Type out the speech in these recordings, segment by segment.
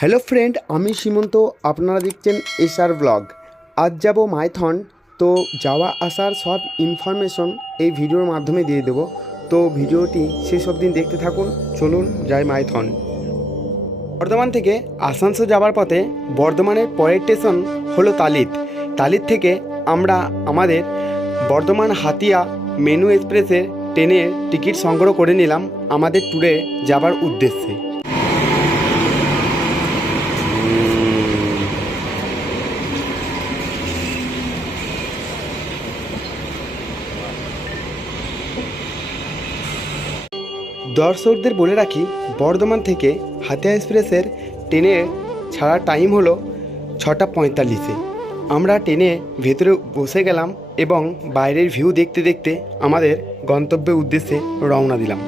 Hello friend, আমি সীমন্ত। আপনারা দেখছেন এসআর ব্লগ। আজ যাব মাইথন। তো যাওয়া আসার সব ইনফরমেশন এই ভিডিওর মাধ্যমে দিয়ে দেব। তো ভিডিওটি শেষ অবধি দেখতে থাকুন। চলুন যাই মাইথন। বর্ধমান থেকে আসানসোল যাওয়ার পথে বর্ধমানের পরের স্টেশন হলো তালিত। তালিত থেকে আমরা আমাদের বর্ধমান হাতিয়া মেনু এক্সপ্রেসের ট্রেনের টিকিট সংগ্রহ করে নিলাম আমাদের ট্যুরে যাবার উদ্দেশ্যে। দর্শকদের বলে রাখি, বর্ধমান থেকে হাতিয়া এক্সপ্রেসের ট্রেনের ছাড়ার টাইম হলো 6:45। আমরা ট্রেনে ভেতরে বসে গেলাম এবং বাইরের ভিউ দেখতে দেখতে আমাদের গন্তব্যের উদ্দেশ্যে রওনা দিলাম।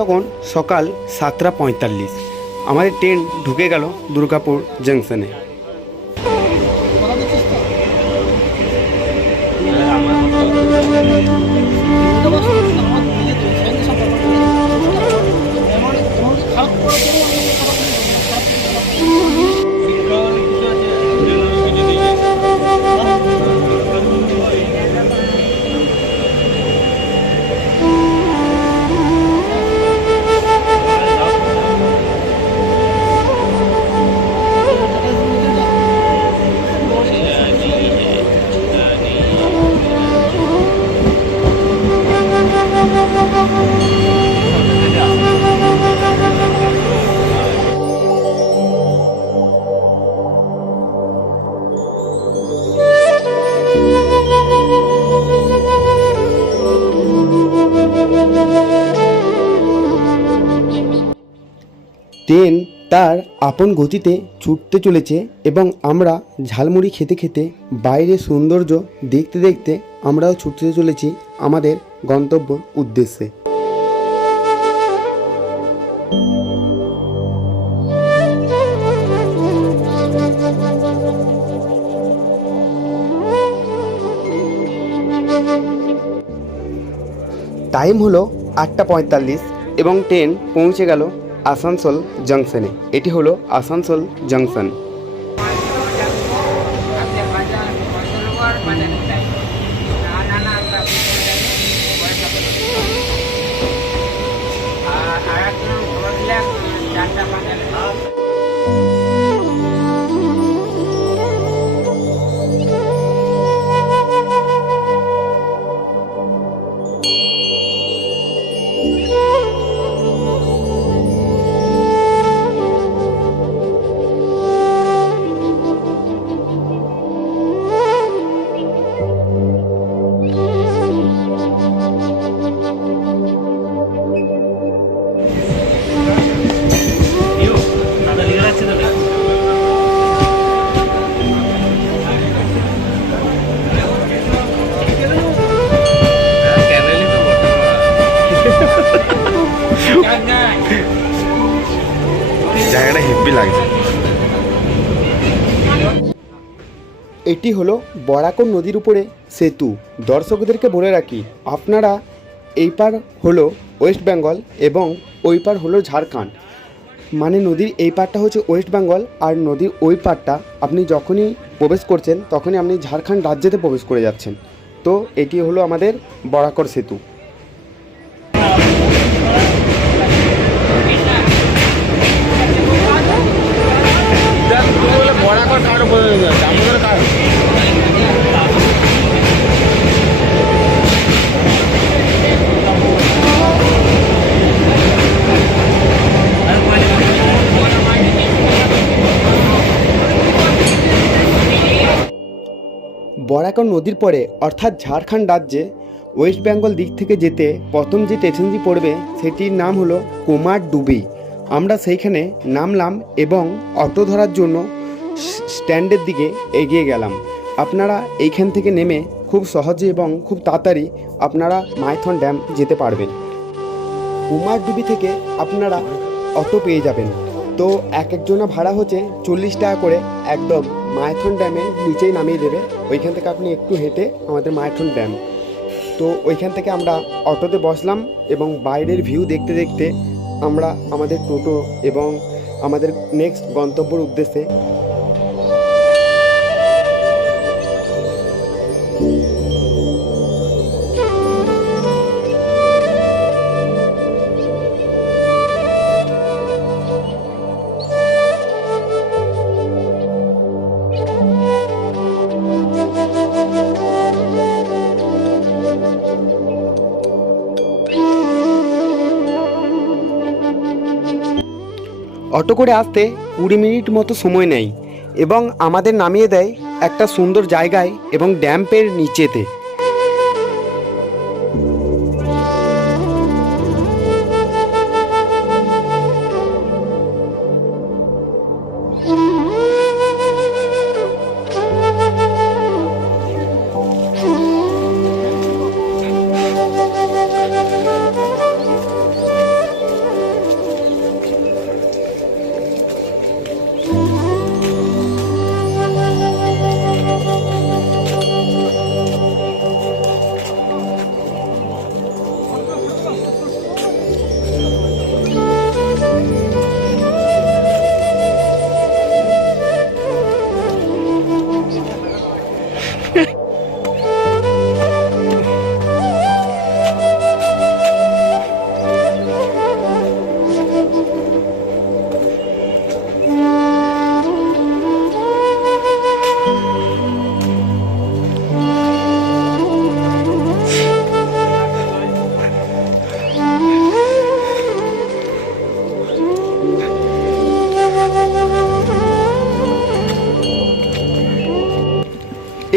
তখন সকাল 7:45। আমাদের ট্রেন ঢুকে গেল দুর্গাপুর জংশনে। ট্রেন তার আপন গতিতে ছুটতে চলেছে এবং আমরা ঝালমুড়ি খেতে খেতে বাইরের সৌন্দর্য দেখতে দেখতে আমরাও ছুটতে চলেছি আমাদের গন্তব্য উদ্দেশ্যে। টাইম হলো 8:45 এবং ট্রেন পৌঁছে গেল আসানসোল জংশনে। এটি হলো আসানসোল জংশন। জায়গাটা হেভি লাগছে। এটি হলো বরাকর নদীর উপরে সেতু। দর্শকদেরকে বলে রাখি, আপনারা এই পার হলো ওয়েস্ট বেঙ্গল এবং ওই পার হলো ঝাড়খণ্ড। মানে নদীর এই পারটা হচ্ছে ওয়েস্ট বেঙ্গল আর নদীর ওই পারটা আপনি যখনই প্রবেশ করছেন তখনই আপনি ঝাড়খণ্ড রাজ্যেতে প্রবেশ করে যাচ্ছেন। তো এটি হলো আমাদের বরাকর সেতু। বরাকর নদীর পরে অর্থাৎ ঝাড়খণ্ড রাজ্যে ওয়েস্ট বেঙ্গল দিক থেকে যেতে প্রথম যে স্টেশনটি পড়বে সেটির নাম হলো কুমারডুবি। আমরা সেইখানে নামলাম এবং অটো ধরার জন্য স্ট্যান্ডের দিকে এগিয়ে গেলাম। আপনারা এইখান থেকে নেমে খুব সহজে এবং খুব তাড়াতাড়ি আপনারা মাইথন ড্যাম যেতে পারবেন। কুমারডুবি থেকে আপনারা অটো পেয়ে যাবেন। তো এক একজনের ভাড়া হচ্ছে 40 টাকা করে, একদম মাইথন ড্যামের নিচেই নামিয়ে দেবে। ওইখান থেকে আপনি একটু হেঁটে আমাদের মাইথন ড্যাম। তো ওইখান থেকে আমরা অটোতে বসলাম এবং বাইরের ভিউ দেখতে দেখতে আমরা আমাদের টোটো এবং আমাদের নেক্সট গন্তব্যের উদ্দেশ্যে অটো করে আসতে 20 মিনিট মতো সময় নেয় এবং আমাদের নামিয়ে দেয় একটা সুন্দর জায়গায় এবং ড্যাম্পের নিচেতে।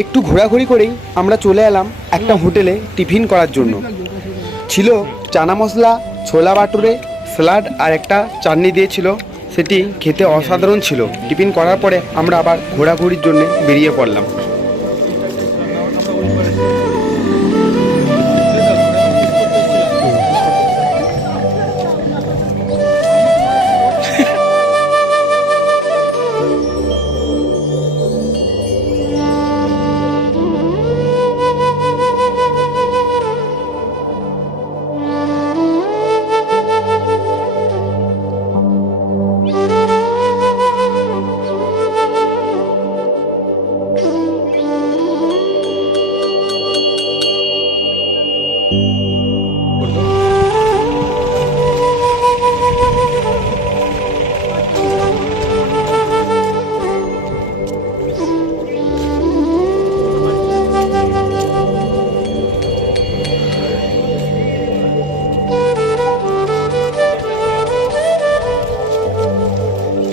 একটু ঘোরাঘুরি করেই আমরা চলে এলাম একটা হোটেলে টিফিন করার জন্য। ছিল চানা মশলা, ছোলা বাটুরে, স্যালাড আর একটা চাটনি দিয়েছিল। সেটি খেতে অসাধারণ ছিল। টিফিন করার পরে আমরা আবার ঘোরাঘুরির জন্য বেরিয়ে পড়লাম।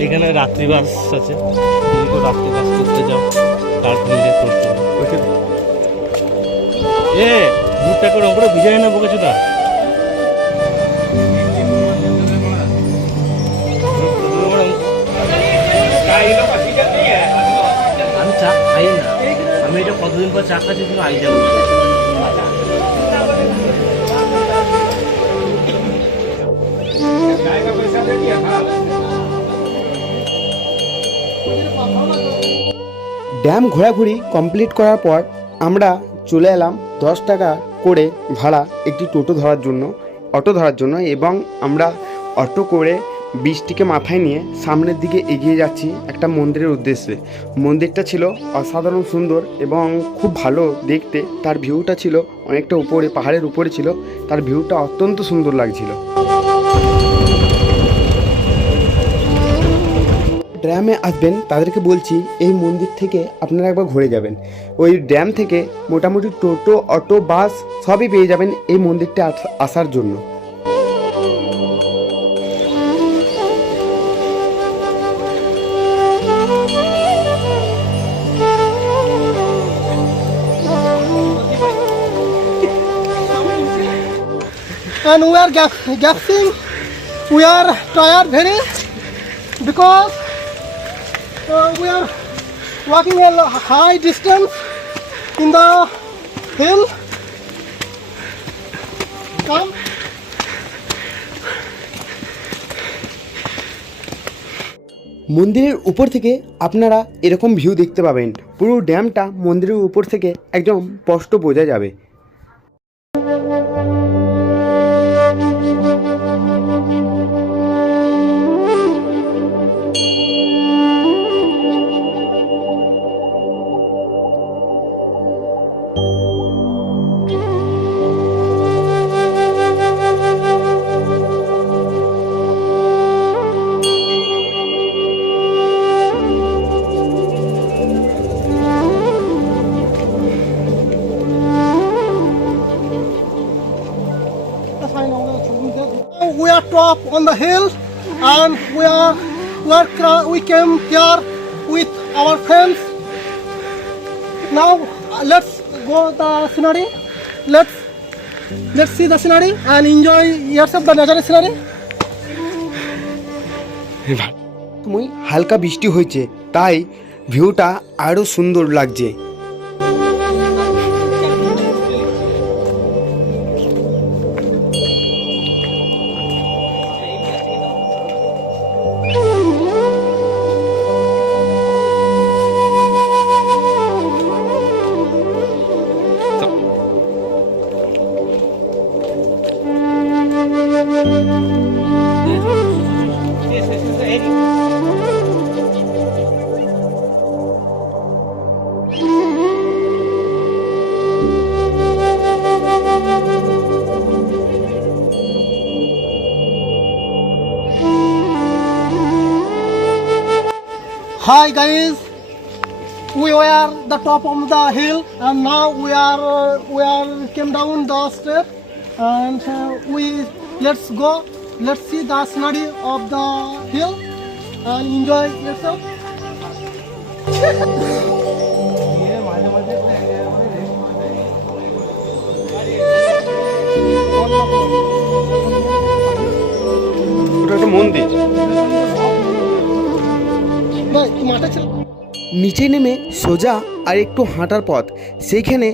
এখানে রাত্রি বাস আছে, তুমি তো রাত্রি বাস করতে যাও তারপরে করতে হবে। এ মুখটা করে ওপরে ভিজায় না বকেছোটা। আমি চা খাই না, আমি এটা কতদিন পর চা খাচ্ছি, তুমি আইডিয়া বলছো। ড্যাম ঘোরাঘুরি কমপ্লিট করার পর আমরা চলে এলাম 10 টাকা করে ভাড়া একটি টোটো ধরার জন্য, অটো ধরার জন্য। এবং আমরা অটো করে বৃষ্টিকে মাথায় নিয়ে সামনের দিকে এগিয়ে যাচ্ছি একটা মন্দিরের উদ্দেশ্যে। মন্দিরটা ছিল অসাধারণ সুন্দর এবং খুব ভালো দেখতে। তার ভিউটা ছিল অনেকটা উপরে, পাহাড়ের উপরে ছিল। তার ভিউটা অত্যন্ত সুন্দর লাগছিল। ড্যামে আসবেন তাদেরকে বলছি এই মন্দির থেকে আপনারা একবার ঘুরে যাবেন। ওই ড্যাম থেকে মোটামুটি টোটো, অটো, বাস সবই পেয়ে যাবেন এই মন্দিরটা আসার জন্য। And we are gasping We are tired very because we are walking a high distance in the hill. Come. মন্দিরের উপর থেকে আপনারা এরকম ভিউ দেখতে পাবেন। পুরো ড্যামটা মন্দিরের উপর থেকে একদম স্পষ্ট বোঝা যাবে। We are top on the hill, and we came here with our friends. Now let's go the scenery. Let's see the scenery and enjoy yourself the natural scenery. সময় হালকা বৃষ্টি হয়েছে, তাই ভিউটা আরও সুন্দর লাগছে। Hi guys, we were the top of the hill, and now we are came down the step, and let's see the scenery of the hill and enjoy yourself. ওটা একটা মন্দির। নিচে নেমে সোজা আর একটু হাঁটার পথ, সেইখানে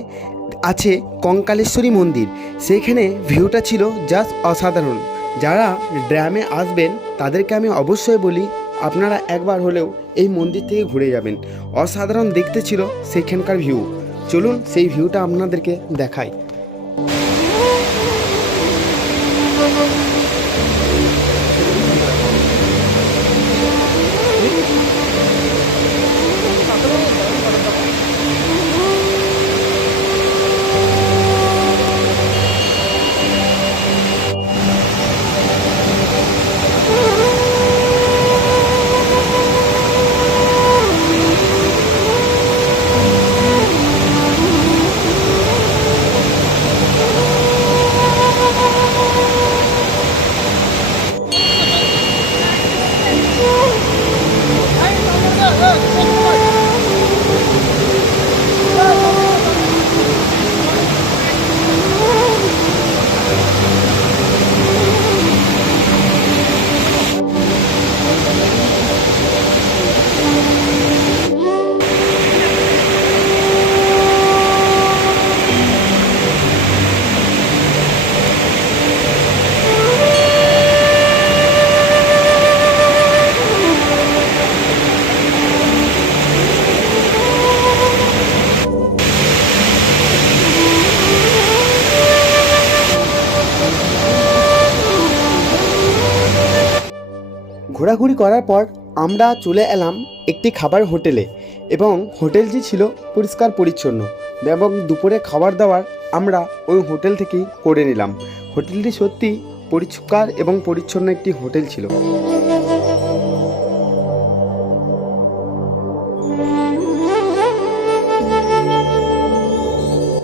আছে কঙ্কালেশ্বরী মন্দির। সেইখানে ভিউটা ছিল জাস্ট অসাধারণ। যারা ড্যামে আসবেন তাদেরকে আমি অবশ্যই বলি আপনারা একবার হলেও এই মন্দির থেকে ঘুরে যাবেন। অসাধারণ দেখতে ছিল সেইখানকার ভিউ। চলুন সেই ভিউটা আপনাদেরকে দেখাই। ঘোরাঘুরি করার পর আমরা চলে এলাম একটি খাবার হোটেলে, এবং হোটেলটি ছিল পরিষ্কার পরিচ্ছন্ন, এবং দুপুরে খাবার দাবার আমরা ওই হোটেল থেকেই করে নিলাম। হোটেলটি সত্যি পরিষ্কার এবং পরিচ্ছন্ন একটি হোটেল ছিল।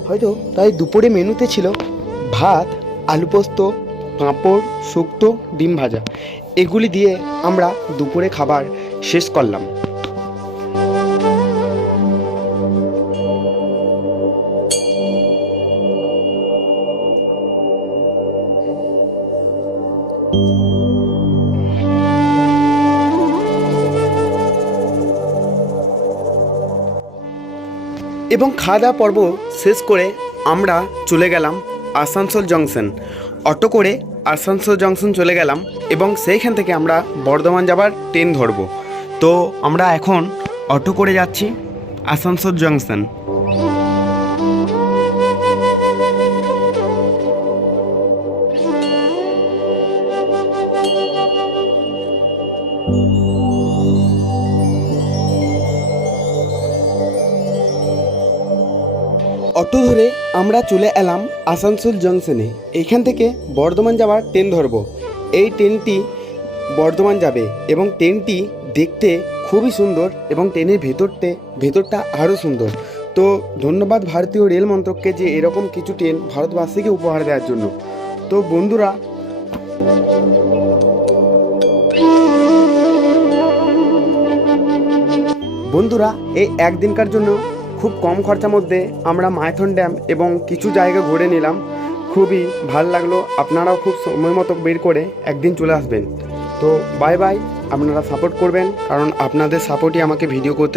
হয়তো তাই দুপুরে মেনুতে ছিল ভাত, আলু পোস্ত, পাঁপড়, শুক্তো, ডিম ভাজা। এগুলি দিয়ে আমরা দুপুরে খাবার শেষ করলাম। এবং খাওয়া দাওয়া পর্ব শেষ করে আমরা চলে গেলাম আসানসোল জংশন। অটো করে আসানসোল জংশন চলে গেলাম এবং সেইখান থেকে আমরা বর্ধমান যাবার ট্রেন ধরবো। তো আমরা এখন অটো করে যাচ্ছি আসানসোল জংশন। অটো ধরে আমরা চলে এলাম আসানসোল জংশনে। এইখান থেকে বর্ধমান যাওয়ার ট্রেন ধরবো। এই ট্রেনটি বর্ধমান যাবে এবং ট্রেনটি দেখতে খুবই সুন্দর এবং ট্রেনের ভেতরটা আরও সুন্দর। তো ধন্যবাদ ভারতীয় রেল মন্ত্রককে যে এরকম কিছু ট্রেন ভারতবাসীকে উপহার দেওয়ার জন্য। তো বন্ধুরা এই একদিনকার জন্য খুব কম খরচার মধ্যে আমরা মাইথন ড্যাম এবং কিছু জায়গা ঘুরে নিলাম। খুবই ভালো লাগলো। আপনারাও খুব সময় মতো বের করে একদিন চলে আসবেন। তো বাই বাই। আপনারা সাপোর্ট করবেন, কারণ আপনাদের সাপোর্টই আমাকে ভিডিও করতে